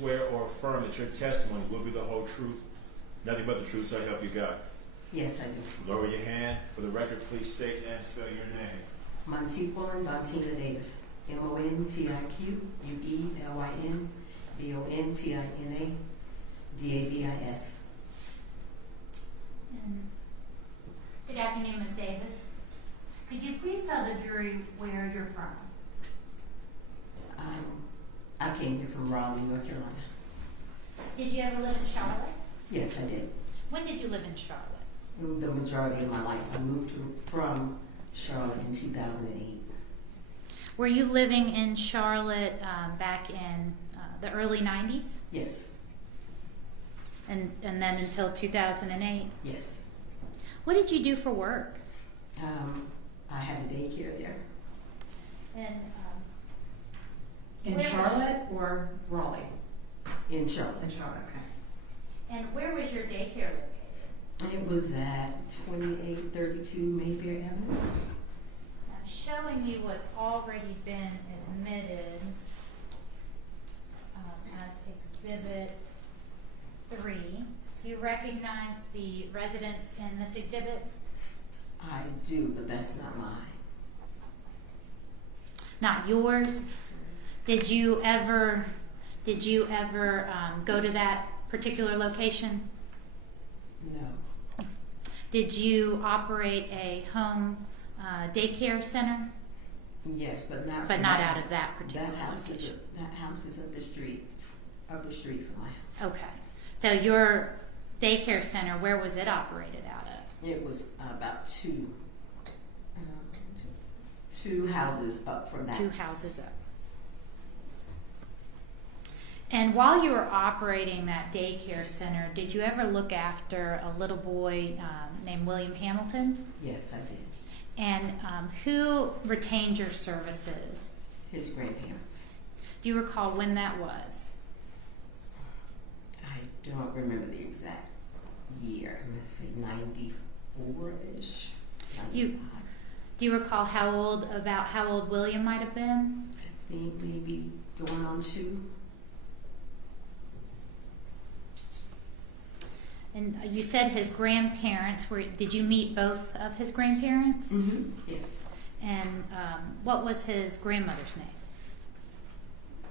swear or affirm that your testimony will be the whole truth, nothing but the truth, so help you God? Yes, I do. Lower your hand. For the record, please state and spell your name. Montiquan Dontina Davis. MONTIQUELYN BONTINA DAVIS. Good afternoon, Ms. Davis. Could you please tell the jury where you're from? I came here from Raleigh, North Carolina. Did you ever live in Charlotte? Yes, I did. When did you live in Charlotte? The majority of my life. I moved from Charlotte in 2008. Were you living in Charlotte back in the early 90s? Yes. And then until 2008? Yes. What did you do for work? I had a daycare there. And In where- Charlotte or Raleigh? In Charlotte. In Charlotte, okay. And where was your daycare located? It was at 2832 Mayfair Avenue. Now, showing you what's already been admitted as Exhibit 3. Do you recognize the residents in this exhibit? I do, but that's not mine. Not yours? Did you ever go to that particular location? No. Did you operate a home daycare center? Yes, but not. But from not that- out of that particular location. That house is up the street from my house. Okay. So your daycare center, where was it operated out of? It was about two houses up from that. 2 houses up. And while you were operating that daycare center, did you ever look after a little boy named William Hamilton? Yes, I did. And who retained your services? His grandparents. Do you recall when that was? I don't remember the exact year. I'm gonna say 94-ish. Do you recall how old William might have been? I think maybe going on 2. And you said his grandparents did you meet both of his grandparents? Mm-hmm. Yes. And what was his grandmother's name?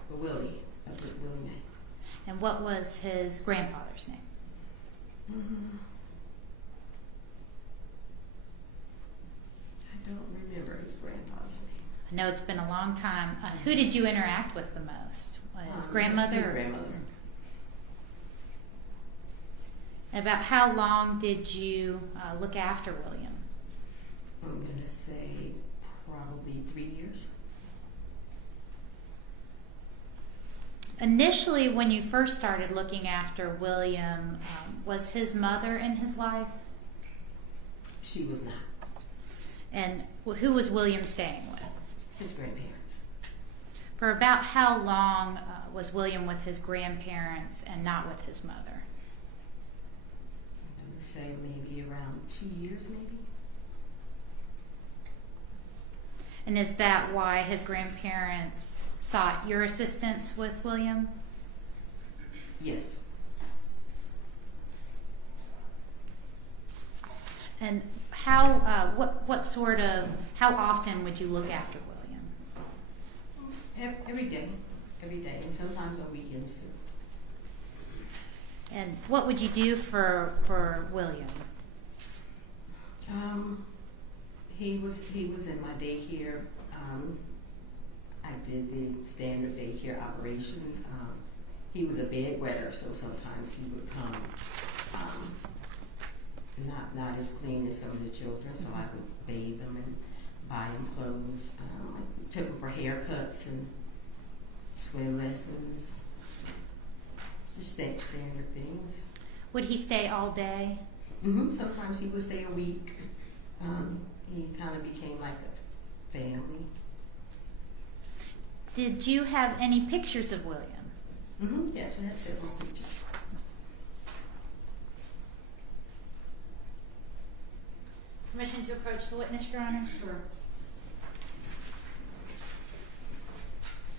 Willie. I put Willie Mae. And what was his grandfather's name? Mm-hmm. I don't remember his grandfather's name. I know it's been a long time. Who did you interact with the most? His grandmother? His grandmother. And about how long did you look after William? I'm going to say probably 3 years. Initially, when you first started looking after William, was his mother in his life? She was not. And who was William staying with? His grandparents. For about how long was William with his grandparents and not with his mother? I'm going to say maybe around 2 years, maybe. And is that why his grandparents sought your assistance with William? Yes. And how often would you look after William? Every day, and sometimes on weekends too. And what would you do for William? He was in my daycare. I did the standard daycare operations. He was a bedwetter, so sometimes he would come not as clean as some of the children, so I would bathe him and buy him clothes. I took him for haircuts and swim lessons, just standard things. Would he stay all day? Mm-hmm. Sometimes he would stay a week. He kind of became like a family. Did you have any pictures of William? Mm-hmm. Yes, we had several pictures. Permission to approach the witness, Your Honor? Sure.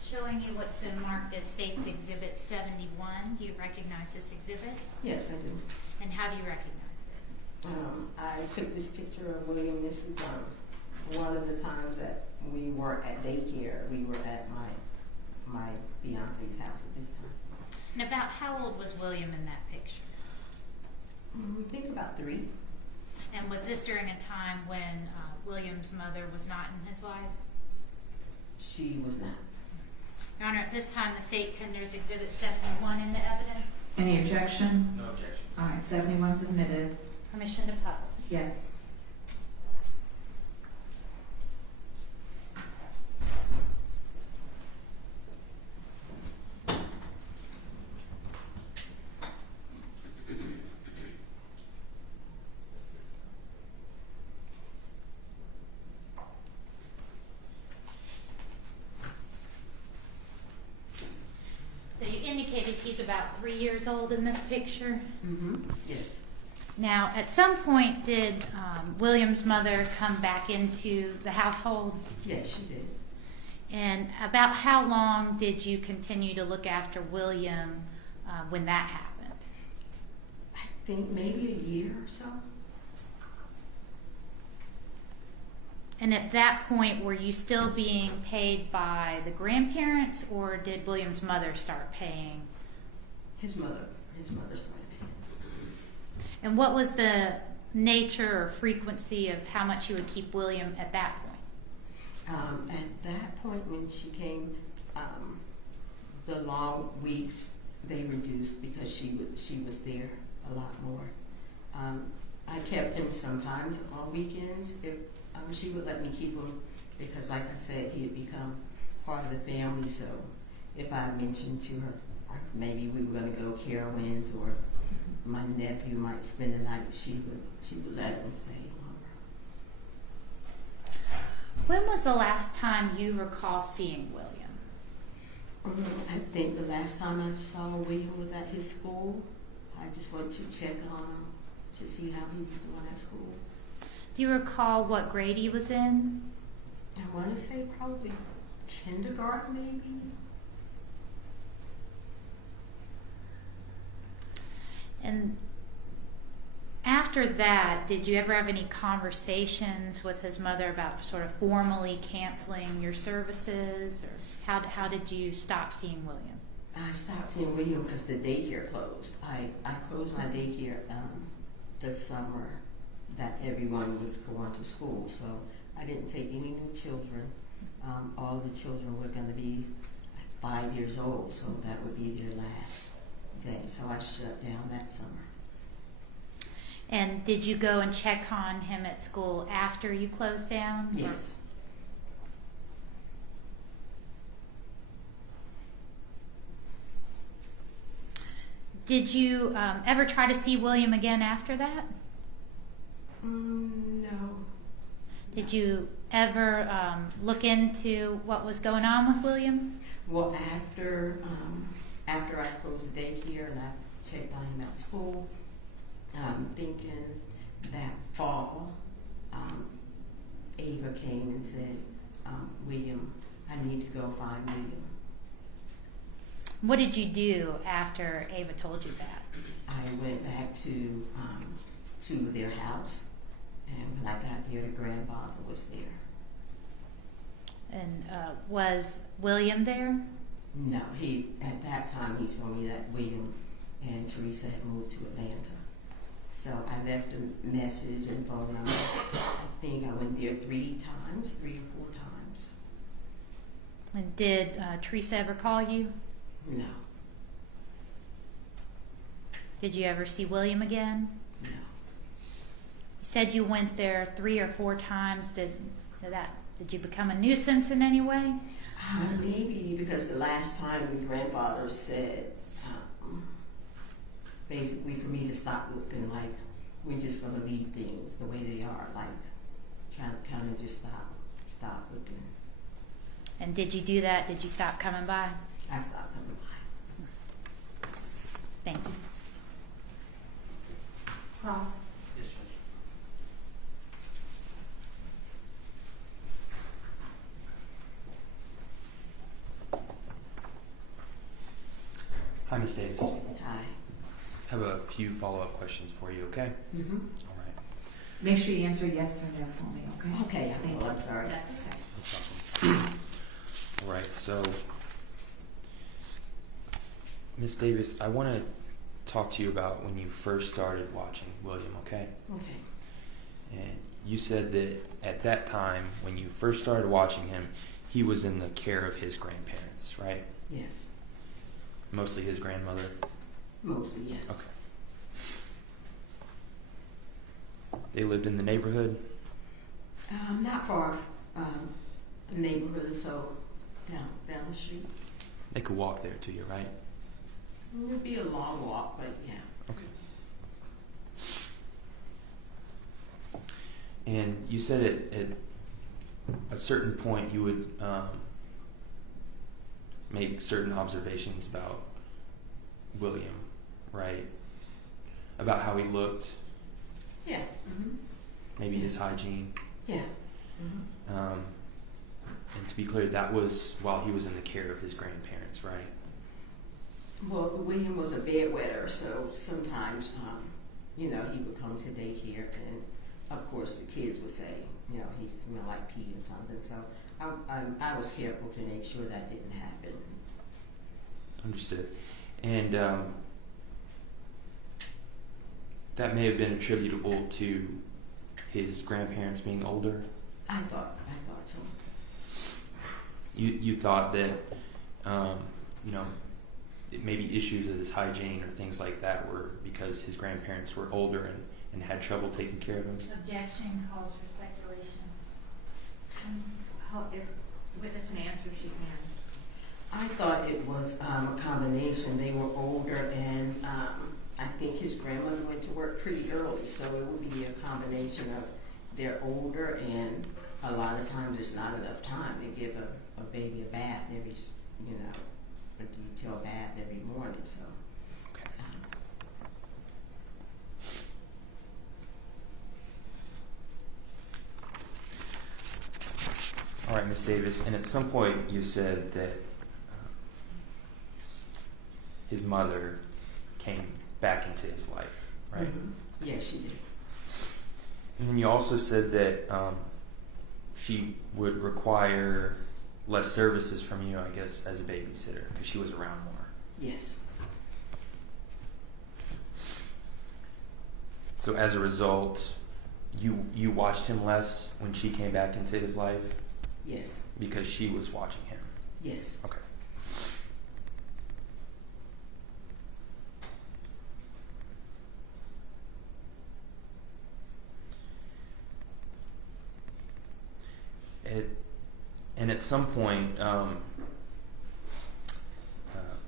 Show showing you what's been marked as State's Exhibit 71. Do you recognize this exhibit? Yes, I do. And how do you recognize it? I took this picture of William. This is one of the times that we were at daycare. We were at my fiance's house at this time. And about how old was William in that picture? I think about 3. And was this during a time when William's mother was not in his life? She was not. Your Honor, at this time, the state tenders Exhibit 71 into evidence. Any objection? No objection. All right, 71's admitted. Permission to publish. Yes. So you indicated he's about 3 years old in this picture. Mm-hmm. Yes. Now, at some point, did William's mother come back into the household? Yes, she did. And about how long did you continue to look after William when that happened? I think maybe a year or so. And at that point, were you still being paid by the grandparents, or did William's mother start paying? His mother started paying. And what was the nature or frequency of how much you would keep William at that point? At that point, when she came, the long weeks they reduced because she was there a lot more. I kept him sometimes on weekends if she would let me keep him, because, like I said, he had become part of the family. So if I mentioned to her maybe we were going to go Carowinds or my nephew might spend the night, she would let him stay longer. When was the last time you recall seeing William? I think the last time I saw William was at his school. I just went to check on him to see how he was doing at school. Do you recall what grade he was in? I want to say probably kindergarten, maybe. And after that, did you ever have any conversations with his mother about sort of formally canceling your services, or how did you stop seeing William? I stopped seeing William because the daycare closed. I closed my daycare the summer that everyone was going to school, so I didn't take any new children. All the children were going to be 5 years old, so that would be their last day. So I shut down that summer. And did you go and check on him at school after you closed down? Yes. Did you ever try to see William again after that? No. Did you ever look into what was going on with William? Well, after I closed the daycare and I checked on him at school, thinking that fall, Ava came and said, William, I need to go find William. What did you do after Ava told you that? I went back to their house, and when I got there, the grandfather was there. And was William there? No, at that time he told me that William and Teresa had moved to Atlanta. So I left a message and phone number. I think I went there 3 or 4 times. And did Teresa ever call you? No, Did you ever see William again? no. You said you went there 3 or 4 times. Did you become a nuisance in any way? Maybe because the last time the grandfather said, basically for me to stop looking, like we're just going to leave things the way they are, like trying to kind of just stop looking. And did you do that? Did you stop coming by? I stopped coming by. Thank you. Cross. Yes, Judge. Ms. Davis. Hi. Have a few follow-up questions for you, okay? Mm-hmm. All right. Make sure you answer yes or no for me, okay? Okay, I'm sorry. That's okay. No problem. All right, so Ms. Davis, I want to talk to you about when you first started watching William, okay? Okay. And you said that at that time, when you first started watching him, he was in the care of his grandparents, right? Yes. Mostly his grandmother? Mostly, yes. Okay. They lived in the neighborhood? Not far, the neighborhood, so down the street. They could walk there to you, right? It would be a long walk, but yeah. Okay. And you said at a certain point you would make certain observations about William, right? About how he looked, Yeah. Mm-hmm. maybe his hygiene. Yeah. Mm-hmm. And to be clear, that was while he was in the care of his grandparents, right? Well, William was a bedwetter, so sometimes, he would come to daycare, and of course the kids would say, he smelled like pee or something. So I was careful to make sure that didn't happen. Understood. And that may have been attributable to his grandparents being older. I thought so. You thought that, maybe issues with his hygiene or things like that were because his grandparents were older and had trouble taking care of him? Objection calls for speculation. If witness can answer, she can. I thought it was a combination. They were older, and I think his grandmother went to work pretty early, so it would be a combination of they're older, and a lot of times there's not enough time to give a baby a bath every, a detailed bath every morning. So. Okay. All right, Ms. Davis, and at some point you said that his mother came back into his life, right? Mm-hmm. Yes, she did. And then you also said that she would require less services from you, I guess, as a babysitter, because she was around more. Yes. So as a result, you watched him less when she came back into his life Yes. because she was watching him. Yes. Okay. And at some point,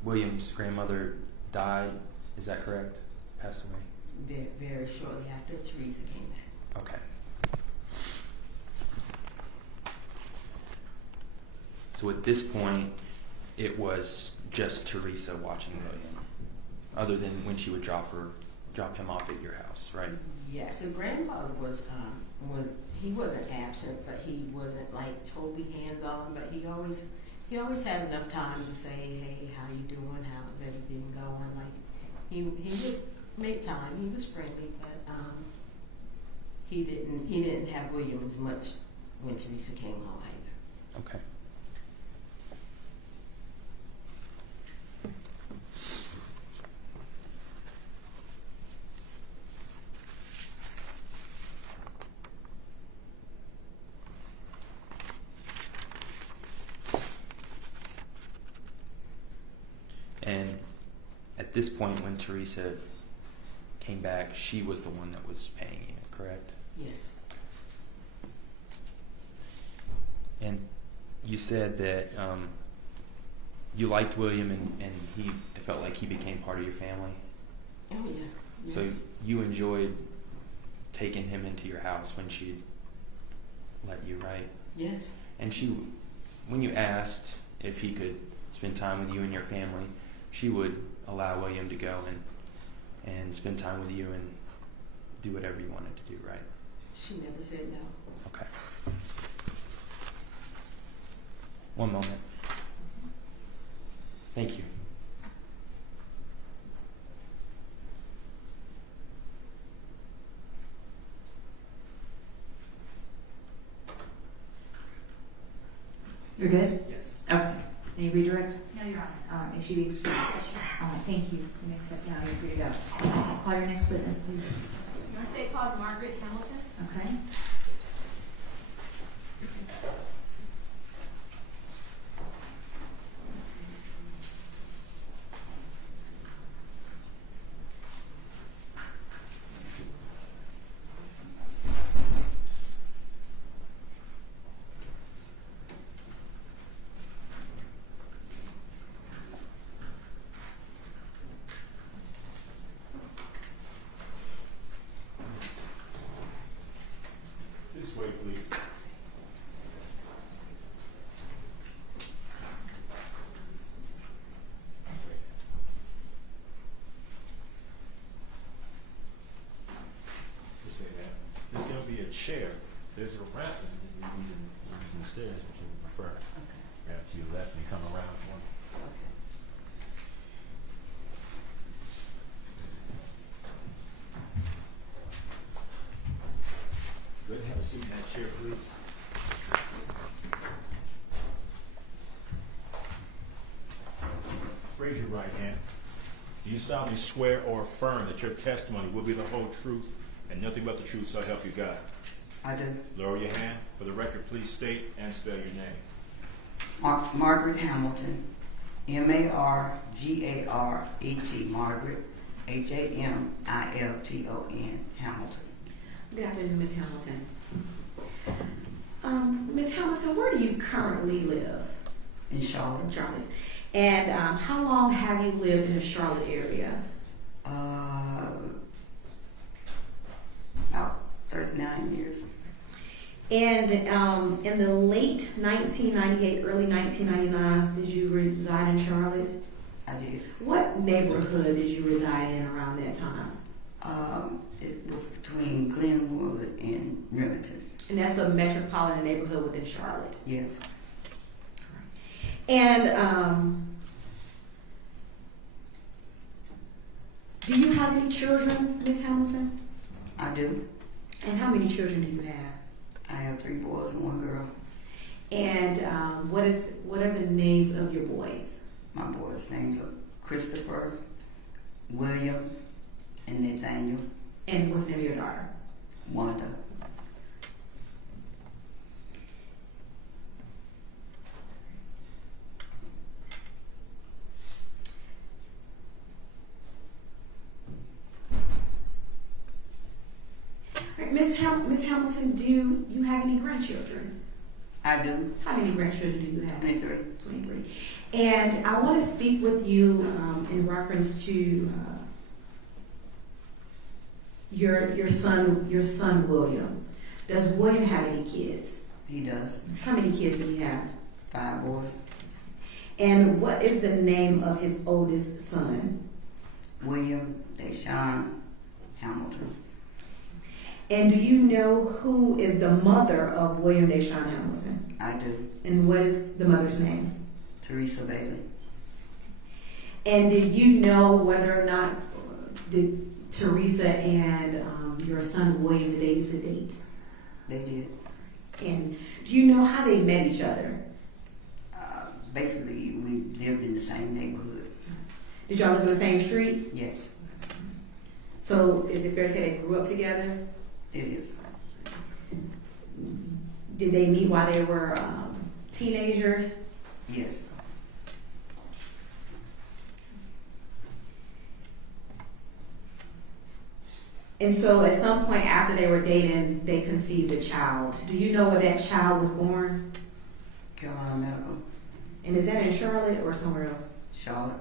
William's grandmother died. Is that correct? Passed away. Very, very shortly after Teresa came back. Okay. So at this point, it was just Teresa watching William, other than when she would drop him off at your house, right? Yes, the grandfather was he wasn't absent, but he wasn't like totally hands on. But he always had enough time to say, "Hey, how you doing? How's everything going?" Like he would make time. He was friendly, but he didn't have William as much when Teresa came home either. Okay. And at this point, when Teresa came back, she was the one that was paying you, correct? Yes. And you said that you liked William and it felt like he became part of your family. Oh yeah. Yes. So you enjoyed taking him into your house when she'd let you, right? Yes. And when you asked if he could spend time with you and your family, she would allow William to go and spend time with you and do whatever you wanted to do, right? She never said no. Okay. One moment. Thank you. You're good? Yes. Okay. Any redirect? No, Your Honor. All right, may she be excused. All right, thank you. You may sit down. You're free to go. Call your next witness, please. Your state called Margaret Hamilton. Okay. This way, please. Just say that. There's gonna be a chair. There's a ramp, and we're using the stairs, which you would prefer. Okay. Grab to your left and you come around one. Okay. Go ahead and have a seat in that chair, please. Raise your right hand. Do you solemnly swear or affirm that your testimony will be the whole truth and nothing but the truth, so help you God? I do. Lower your hand. For the record, please state and spell your name. Margaret Hamilton, M-A-R-G-A-R-E-T, Margaret, H-A-M-I-L-T-O-N, Hamilton. Good afternoon, Ms. Hamilton. Ms. Hamilton, where do you currently live? In Charlotte. In Charlotte. And how long have you lived in the Charlotte area? About 39 years. And in the late 1998, early 1999, did you reside in Charlotte? I did. What neighborhood did you reside in around that time? It was between Glenwood and Remington. And that's a metropolitan neighborhood within Charlotte. Yes. And do you have any children, Ms. Hamilton? I do. And how many children do you have? I have 3 boys and 1 girl. And what are the names of your boys? My boys' names are Christopher, William, and Nathaniel, And what's the name of your daughter? Wanda. All right, Miss Hamilton, do you have any grandchildren? I do. How many grandchildren do you have? 23. 23. And I want to speak with you in reference to your son William. Does William have any kids? He does. How many kids do he have? 5 boys. And what is the name of his oldest son? William Deshaun Hamilton. And do you know who is the mother of William Deshaun Hamilton? I do. And what is the mother's name? Teresa Bailey. And did you know whether or not did Teresa and your son William, did they used to date? They did. And do you know how they met each other? Basically, we lived in the same neighborhood. Did y'all live on the same street? Yes, So is it fair to say they grew up together? it is. Did they meet while they were teenagers? Yes. And so at some point after they were dating, they conceived a child. Do you know where that child was born? Carolina Medical, And is that in Charlotte or somewhere else? Charlotte.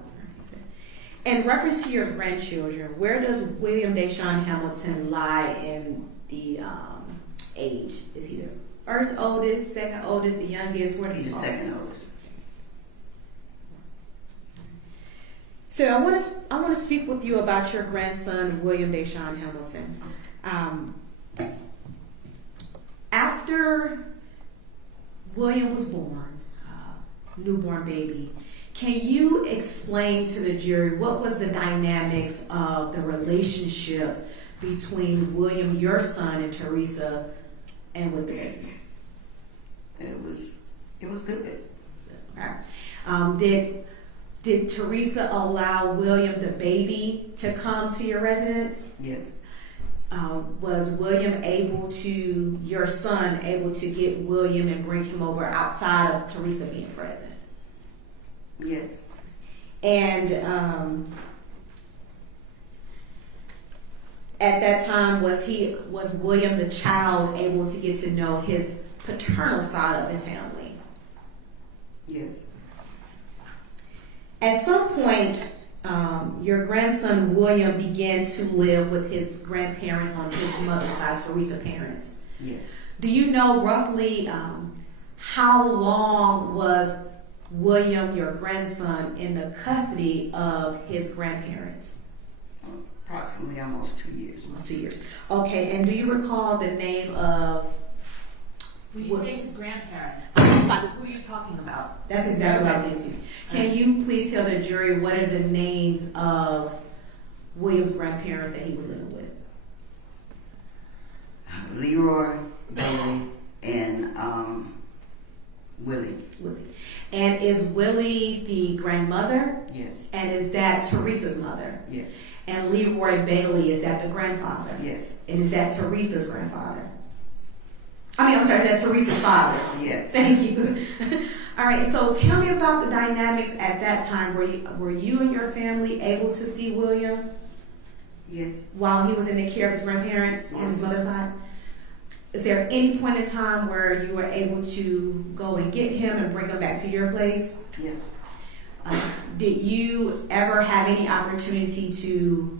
In reference to your grandchildren, where does William Deshaun Hamilton lie in the age? Is he the first oldest, second oldest, the youngest? Where does he He's the fall? second oldest. So I want to speak with you about your grandson, William Deshaun Hamilton. After William was born, newborn baby, can you explain to the jury what was the dynamics of the relationship between William, your son, and Teresa, and with the baby? It was good. Okay. Did Teresa allow William the baby to come to your residence? Yes. Was your son able to get William and bring him over outside of Teresa being present? Yes. And at that time, was William the child able to get to know his paternal side of his family? Yes. At some point, your grandson William began to live with his grandparents on his mother's side, Teresa's parents. Yes. Do you know roughly how long was William, your grandson, in the custody of his grandparents? Approximately almost 2 years. Almost 2 years. Okay, and do you recall the name of... When you say his grandparents, who are you talking about? That's exactly what I was getting to. Can you please tell the jury what are the names of William's grandparents that he was living with? Leroy, Bailey, and Willie. Willie. And is Willie the grandmother? Yes. And is that Teresa's mother? Yes. And Leroy Bailey, is that the grandfather? Yes. And is that Teresa's grandfather? I'm sorry, that's Teresa's father. Yes. Thank you. All right, so tell me about the dynamics at that time. Were you and your family able to see William Yes. while he was in the care of his grandparents on his mother's side? Is there any point in time where you were able to go and get him and bring him back to your place? Yes. Did you ever have any opportunity to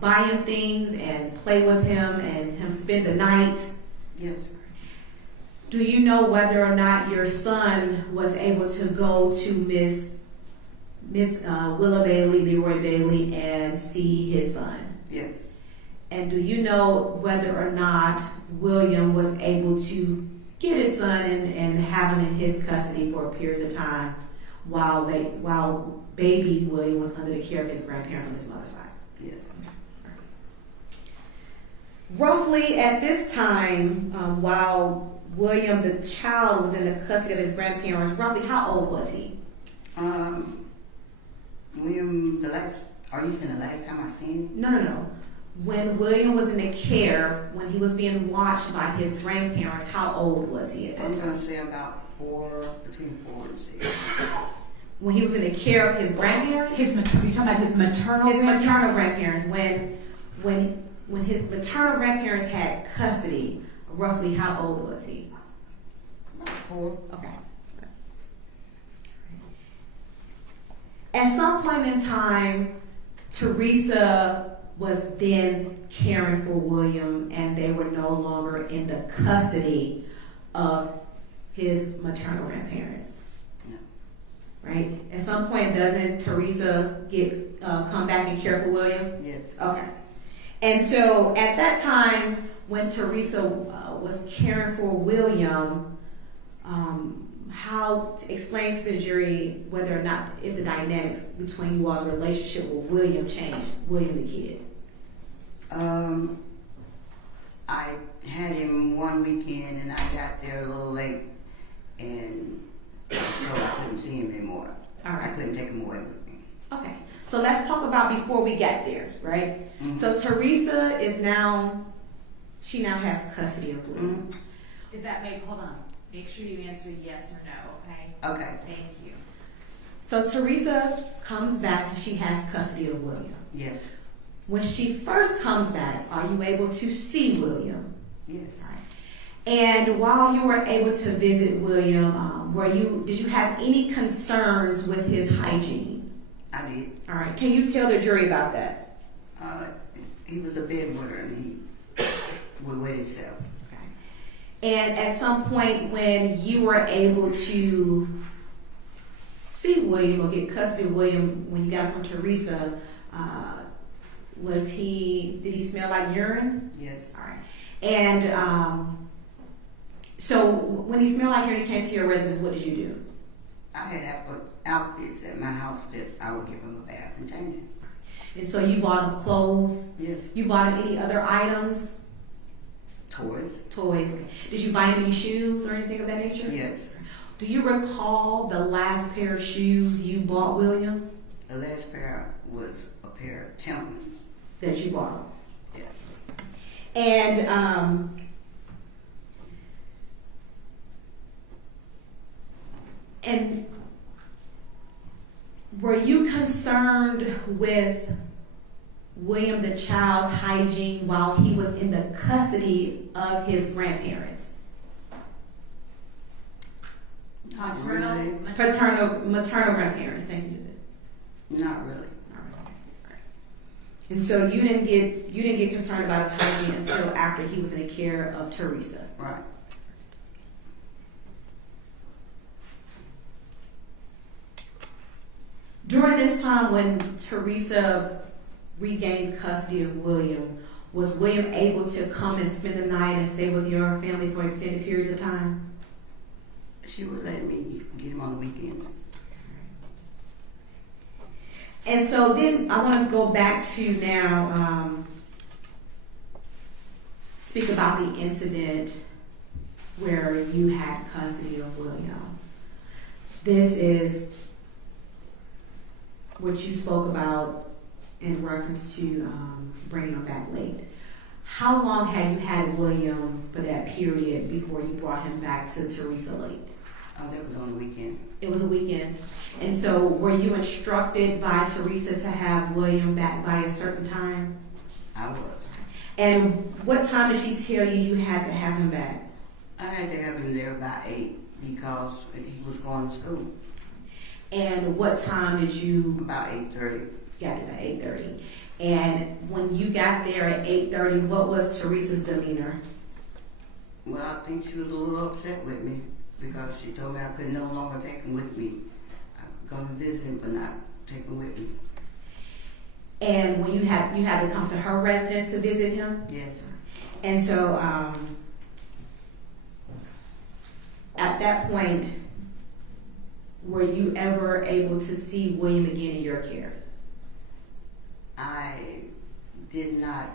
buy him things and play with him and him spend the night? Yes. Do you know whether or not your son was able to go to Miss Willa Bailey, Leroy Bailey, and see his son? Yes. And do you know whether or not William was able to get his son and have him in his custody for a period of time while baby William was under the care of his grandparents on his mother's side? Yes. Roughly at this time, while William, the child, was in the custody of his grandparents, roughly how old was he? William, are you saying the last time I seen him? No. When William was in the care, when he was being watched by his grandparents, how old was he at that I'm time? going to say about between 4 and 6. When he was in the care of his grandparents? You're talking about his maternal His grandparents? maternal grandparents. When his maternal grandparents had custody, roughly how old was he? About 4. Okay. At some point in time, Teresa was then caring for William, and they were no longer in the custody of his maternal grandparents. Yeah. Right? At some point, doesn't Teresa come back and care for William? Yes. Okay. And so at that time, when Teresa was caring for William, explain to the jury whether or not, if the dynamics between you all's relationship with William changed, William the kid. I had him one weekend and I got there a little late and so I couldn't see him anymore. All right. I couldn't take him away with me. Okay. So let's talk about before we got there, right? Mhm. So Teresa she now has custody of William. Mhm. Is that, hold on. Make sure you answer yes or no, okay? Okay. Thank you. So Teresa comes back and she has custody of William. Yes. When she first comes back, are you able to see William? Yes. And while you were able to visit William, did you have any concerns with his hygiene? I did. All right. Can you tell the jury about that? He was a bedwetter and he would wet himself. Okay. And at some point when you were able to see William or get custody of William when you got from Teresa, did he smell like urine? Yes. All right. And so when he smelled like urine, he came to your residence, what did you do? I had outfits at my house that I would give him a bath and change him. And so you bought him clothes? Yes. You bought him any other items? Toys. Toys. Okay. Did you buy him any shoes or anything of that nature? Yes. Do you recall the last pair of shoes you bought William? The last pair was a pair of Timberlands. That you bought him? Yes. And were you concerned with William the child's hygiene while he was in the custody of his grandparents? Really? Maternal grandparents. Thank you. Not really. And so you didn't get concerned about his hygiene until after he was in the care of Teresa. Right. During this time when Teresa regained custody of William, was William able to come and spend the night and stay with your family for extended periods of time? She would let me get him on the weekends. And so then I want to go back to now speak about the incident where you had custody of William. This is what you spoke about in reference to bringing him back late. How long had you had William for that period before you brought him back to Teresa late? Oh, that was on the weekend. It was a weekend. And so were you instructed by Teresa to have William back by a certain time? I was. And what time did she tell you had to have him back? I had to have him there by 8 because he was going to school. And what time did you About 8:30. got there at 8:30? And when you got there at 8:30, what was Teresa's demeanor? Well, I think she was a little upset with me because she told me I could no longer take him with me. I could come and visit him, but not take him with me. And when you had to come to her residence to visit him? Yes. And so at that point, were you ever able to see William again in your care? I did not.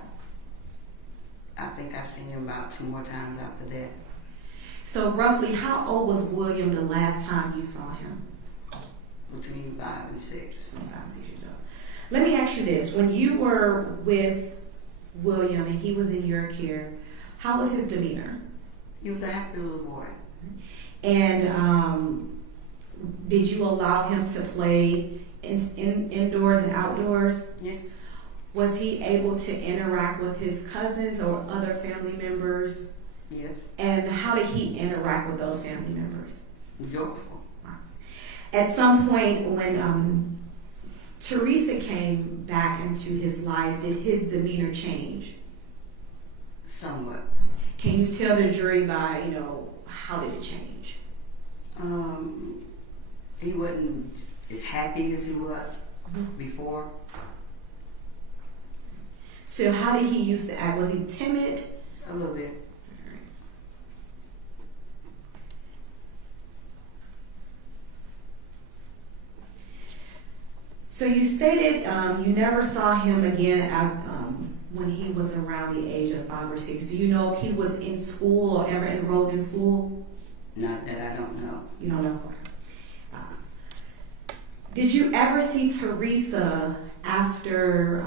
I think I seen him about 2 more times after that. So roughly, how old was William the last time you saw him? Between 5 and 6. 5, 6 years old. Let me ask you this. When you were with William and he was in your care, how was his demeanor? He was an active little boy. And did you allow him to play indoors and outdoors? Yes. Was he able to interact with his cousins or other family members? Yes. And how did he interact with those family members? Joyful. At some point when Teresa came back into his life, did his demeanor change? Somewhat. Can you tell the jury by, how did it change? He wasn't as happy as he was before. So how did he used to act? Was he timid? A little bit. So you stated you never saw him again when he was around the age of 5 or 6. Do you know if he was in school or ever enrolled in school? Not that I don't know. You don't know. Did you ever see Teresa after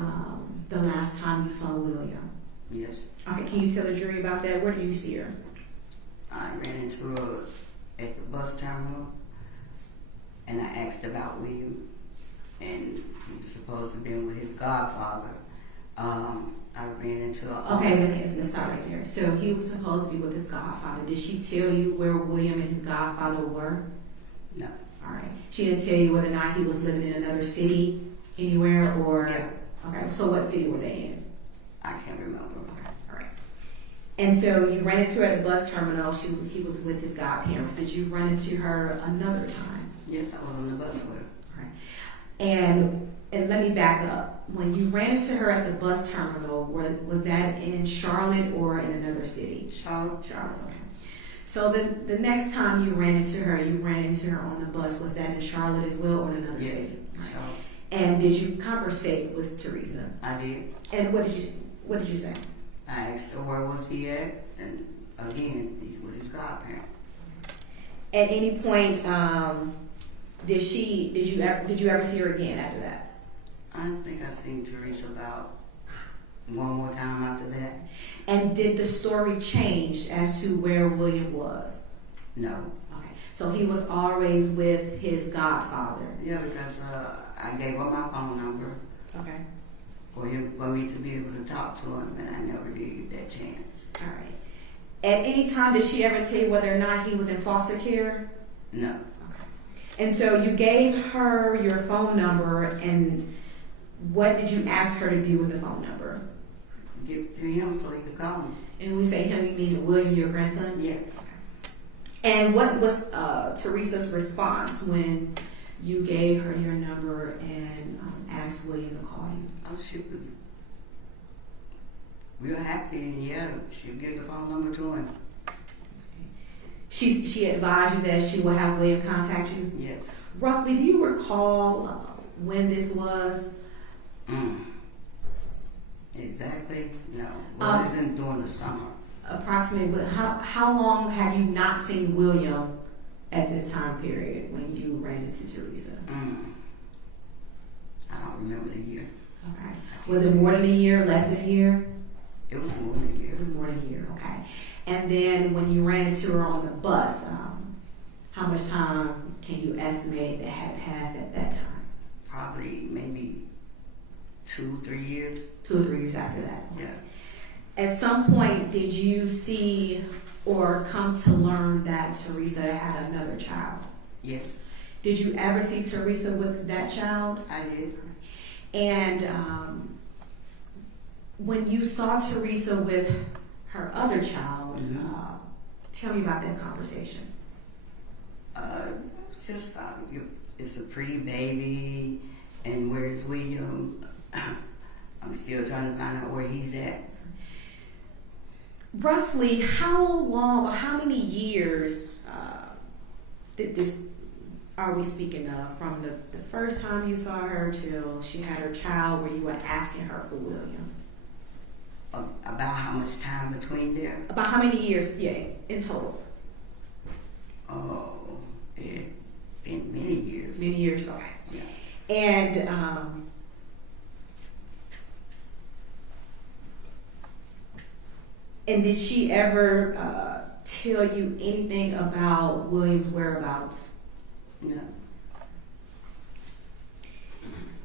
the last time you saw William? Yes. Okay, can you tell the jury about that? Where did you see her? I ran into her at the bus terminal, and I asked about William, and he was supposed to have been with his godfather. I ran into her. Okay, let's stop right there. So he was supposed to be with his godfather. Did she tell you where William and his godfather were? No. All right. She didn't tell you whether or not he was living in another city anywhere or... Yeah. Okay, so what city were they in? I can't remember. Okay, all right. And so you ran into her at the bus terminal. He was with his godparents. Did you run into her another time? Yes, I was on the bus with her. All right. And let me back up. When you ran into her at the bus terminal, was that in Charlotte or in another city? Charlotte. Charlotte, okay. So the next time you ran into her on the bus, was that in Charlotte as well or in another Yes, city? Charlotte. And did you conversate with Teresa? I did. And what did you say? I asked her where was he at, and again, he's with his godparent. At any point, did you ever see her again after that? I think I seen Teresa about one more time after that. And did the story change as to where William was? No. Okay, so he was always with his godfather. Yeah, because I gave her my phone number Okay. for me to be able to talk to him, and I never did get that chance. All right. At any time, did she ever tell you whether or not he was in foster care? No. Okay. And so you gave her your phone number, and what did you ask her to do with the phone number? Give it to him so he could call me. And we say him, you mean William, your grandson? Yes. And what was Teresa's response when you gave her your number and asked William to call you? Oh, she was real happy, and yeah, she'll give the phone number to him. She advised you that she will have William contact you? Yes. Roughly, do you recall when this was? Exactly? No. Well, it's during the summer. Approximately, but how long have you not seen William at this time period when you ran into Teresa? I don't remember the year. Okay. Was it more than a year, less than a year? It was more than a year. It was more than a year, okay. And then when you ran into her on the bus, how much time can you estimate that had passed at that time? Probably maybe 2-3 years. 2 or 3 years after that. Yeah. At some point, did you see or come to learn that Teresa had another child? Yes, Did you ever see Teresa with that child? I did. And when you saw Teresa with her other child, tell me about that conversation. Just it's a pretty baby, and where's William? I'm still trying to find out where he's at. Roughly, how long or how many years are we speaking of? From the first time you saw her till she had her child, where you were asking her for William? About how much time between there? About how many years? Yeah, in total. Oh, it been many years. Many years. Okay. Yeah. And did she ever tell you anything about William's whereabouts? No.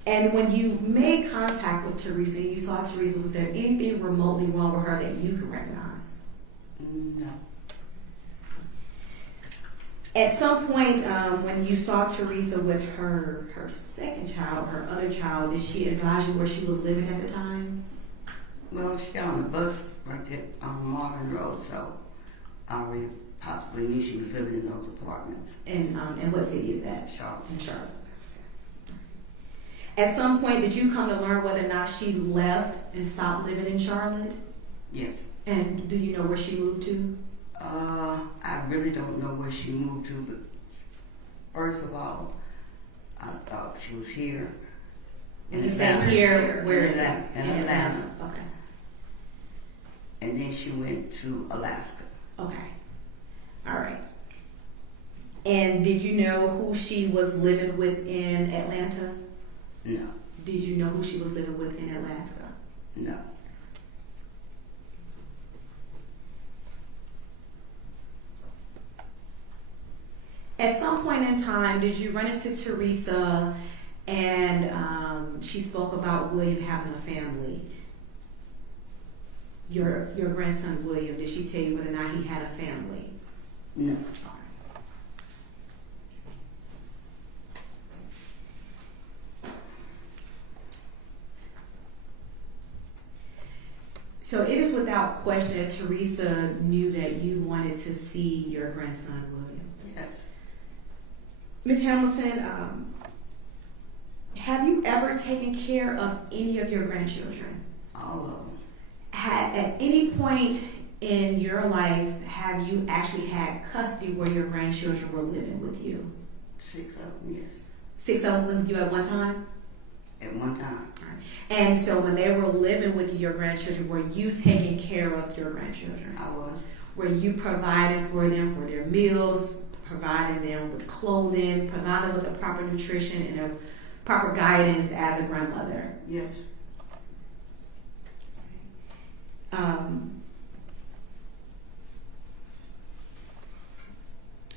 And when you made contact with Teresa, you saw Teresa, was there anything remotely wrong with her that you could recognize? No. At some point, when you saw Teresa with her second child, her other child, did she advise you where she was living at the time? Well, she got on the bus right there on Marvin Road, so we possibly knew she was living in those apartments. And what city is that? Charlotte. In Charlotte. At some point, did you come to learn whether or not she left and stopped living in Charlotte? Yes. And do you know where she moved to? I really don't know where she moved to, but first of all, I thought she was here. And you say here, where is that? In Atlanta. Okay. And then she went to Alaska. Okay. All right. And did you know who she was living with in Atlanta? No. Did you know who she was living with in Alaska? No. At some point in time, did you run into Teresa and she spoke about William having a family? Your grandson William, did she tell you whether or not he had a family? No. So it is without question that Teresa knew that you wanted to see your grandson William. Yes. Ms. Hamilton, have you ever taken care of any of your grandchildren? All of them. At any point in your life, have you actually had custody where your grandchildren were living with you? 6 of them, yes. 6 of them lived with you at one time? At one time. And so when they were living with you, your grandchildren, were you taking care of your grandchildren? I was. Were you providing for them for their meals, providing them with clothing, providing them with the proper nutrition and a proper guidance as a grandmother? Yes.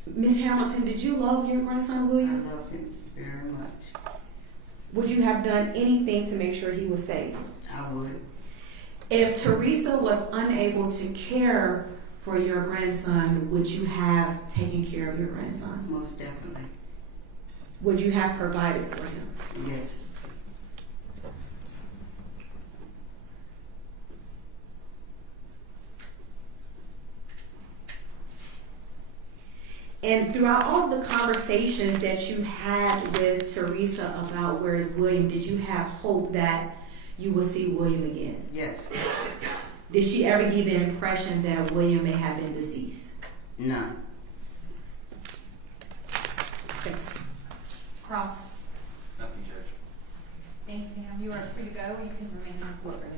Miss Hamilton, did you love your grandson I William? loved him very much. Would you have done anything to make sure he was safe? I would. If Teresa was unable to care for your grandson, would you have taken care of your grandson? Most definitely. Would you have provided for him? Yes. And throughout all the conversations that you had with Teresa about where is William, did you have hope that you will see William again? Yes. Did she ever give the impression that William may have been deceased? No. Okay. Cross. Nothing, Judge. Thank you, ma'am. You are free to go, or you can remain in the courtroom.